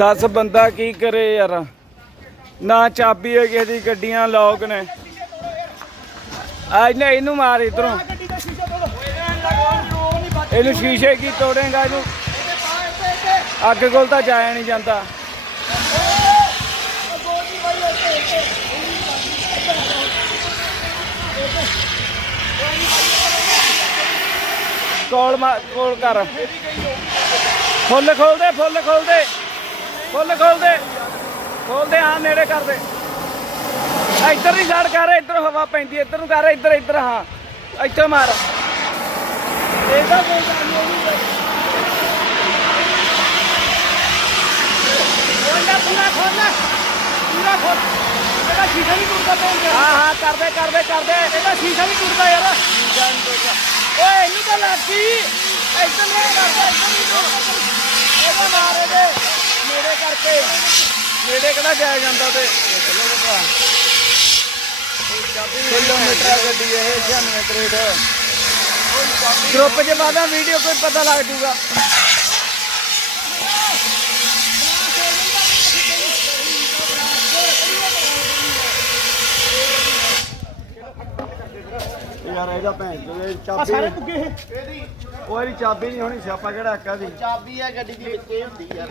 10 ਬੰਦਾ ਕੀ ਕਰੇ ਯਾਰ? ਨਾ ਚਾਬੀ ਹੈ ਕਿਸੇ ਦੀ ਗੱਡੀਆਂ ਲੋਕ ਨੇ। ਆ ਇਹਨੇ ਇਹਨੂੰ ਮਾਰ ਇਧਰੋਂ। ਇਹਨੂੰ ਸ਼ੀਸ਼ੇ ਕੀ ਤੋੜੇਗਾ ਇਹਨੂੰ? ਅੱਗ ਕੋਲ ਤਾਂ ਜਾਇਆ ਨਹੀਂ ਜਾਂਦਾ। ਕੋਲ ਕੋਲ ਕਰ। ਫੁੱਲ ਖੋਲ ਦੇ ਫੁੱਲ ਖੋਲ ਦੇ ਫੁੱਲ ਖੋਲ ਦੇ। ਖੋਲ ਦੇ ਹਾਂ ਨੇੜੇ ਕਰ ਦੇ। ਆ ਇੱਧਰ ਨਹੀਂ ਛੱਡ ਕਰ ਇੱਧਰ ਹਵਾ ਪੈਂਦੀ ਇੱਧਰ ਨੂੰ ਕਰ ਇੱਧਰ ਇੱਧਰ ਹਾਂ। ਇੱਥੇ ਮਾਰ। ਇਹਦਾ ਕੋਈ ਗੱਲ ਨਹੀਂ ਉਹਦਾ ਪੂਰਾ ਖੋਲ ਲੈ। ਪੂਰਾ ਖੋਲ। ਇਹਦਾ ਸ਼ੀਸ਼ਾ ਨਹੀਂ ਟੁੱਟਦਾ ਪੈਣ ਹਾਂ ਹਾਂ ਕਰਦੇ ਕਰਦੇ ਕਰਦੇ ਇਹਦਾ ਸ਼ੀਸ਼ਾ ਨਹੀਂ ਟੁੱਟਦਾ ਯਾਰ। ਓਏ ਇਹਨੂੰ ਤਾਂ ਲੱਗ ਗਈ ਇੱਧਰ ਨਹੀਂ ਕਰਦਾ ਇੱਧਰ ਨਹੀਂ ਇਹਦਾ ਮਾਰੇ ਦੇ ਨੇੜੇ ਕਰਕੇ ਨੇੜੇ ਕਿਹੜਾ ਜਾਇਆ ਜਾਂਦਾ ਤੇ। ਕਿਲੋਮੀਟਰ ਆ ਗੱਡੀ ਇਹ 96 ਤਰੇਟ ਗਰੁੱਪ 'ਚ ਬਾਅਦਾਂ ਵੀਡੀਓ ਕੋਈ ਪਤਾ ਲੱਗ ਜੂਗਾ। ਯਾਰ ਇਹਦਾ ਭੈਣ ਇਹ ਆ ਚਾਬੀ ਸਾਰੇ ਪੁੱਗੇ ਇਹ। ਉਹ ਇਹਦੀ ਚਾਬੀ ਨਹੀਂ ਹੋਣੀ ਸਿਆਪਾ ਕਿਹੜਾ ਅੱਕਾ ਦੀ ਚਾਬੀ ਆ ਗੱਡੀ ਦੀ ਵਿੱਚ ਹੀ ਹੁੰਦੀ ਯਾਰ